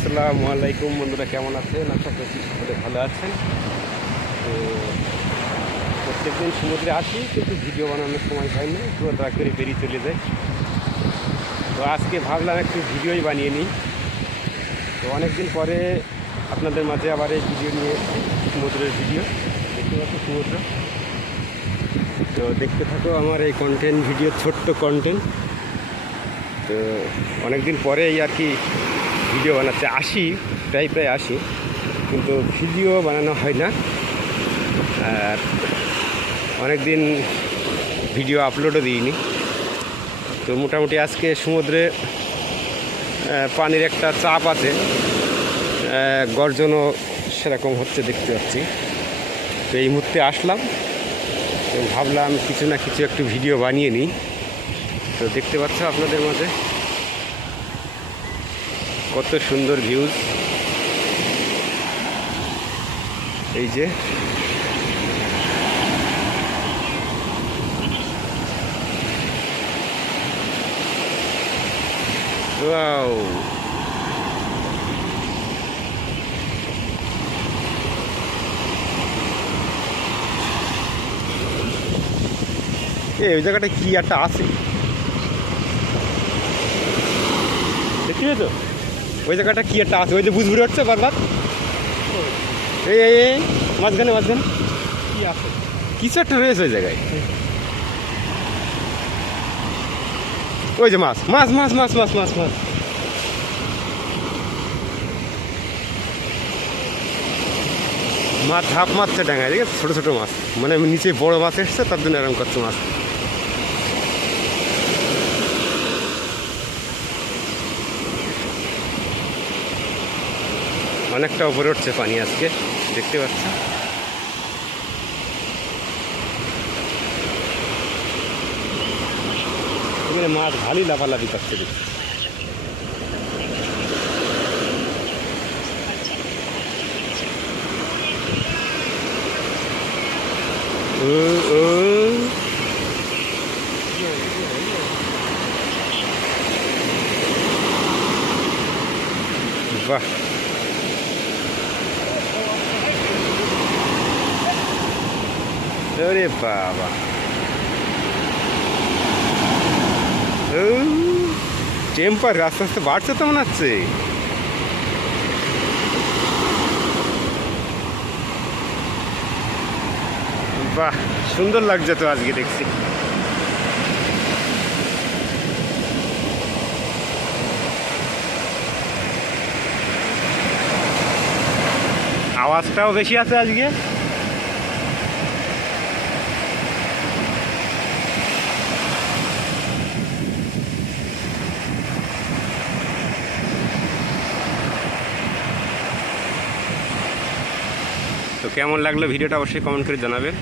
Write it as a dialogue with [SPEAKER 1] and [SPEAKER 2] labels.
[SPEAKER 1] আসসালামু আলাইকুম, বন্ধুরা কেমন আছেন? আশা করছি সকলে ভালো আছেন। তো প্রত্যেকদিন সমুদ্রে আসি, কিন্তু ভিডিও বানানোর সময় পাই না পুরো তাড়া করে বেরিয়ে চলে যায় তো আজকে ভাবলাম একটু ভিডিওই বানিয়ে নিই। তো অনেকদিন পরে আপনাদের মাঝে আবার এই ভিডিও নিয়ে এসেছি, সমুদ্রের ভিডিও। দেখতে পাচ্ছ সমুদ্র। তো দেখতে থাকো আমার এই কন্টেন্ট ভিডিও ছোট্ট কন্টেন্ট তো অনেকদিন পরে এই আর কি ভিডিও বানাতে আসি প্রায় প্রায় আসি কিন্তু ভিডিও বানানো হয় না। আর অনেক দিন ভিডিও আপলোডও দিইনি। তো মোটামুটি আজকে সমুদ্রে পানির একটা চাপ আছে। গর্জনও সেরকম হচ্ছে দেখতে পাচ্ছি। তো এই মুহূর্তে আসলাম। তো ভাবলাম কিছু না কিছু একটু ভিডিও বানিয়ে নিই। তো দেখতে পাচ্ছ আপনাদের মাঝে। কত সুন্দর ভিউজ এই যে। Wow. এ ওই জায়গাটা কি একটা আছে? দেখতে পেয়েছ ওই জায়গাটা কি একটা আছে? ওই যে বুঝবুড়ে হচ্ছে বারবার। এই এই মাঝখানে মাঝখানে।
[SPEAKER 2] কি আছে?
[SPEAKER 1] কিছু একটা রয়েছে ওই জায়গায়। ওই যে মাছ মাছ মাছ মাছ মাছ মাছ মাছ। মাছ ঝাপ মারছে ডাঙায় ঠিক আছে ছোটো ছোটো মাছ। মানে নিচে বড় মাছ এসছে তার জন্য এরকম করছে মাছ। অনেকটা উপরে উঠছে পানি আজকে দেখতে পাচ্ছি। এখানে মাছ ভালোই লাফালাফি করছে দেখছি। বাহ। ওরে বাবা টেম্পার আস্তে আস্তে বাড়ছে তো মনে হচ্ছে বাহ সুন্দর লাগছে তো আজকে দেখছি আওয়াজটাও বেশি আছে আজকে কেমন লাগল ভিডিওটা অবশ্যই কমেন্ট করে জানাবেন।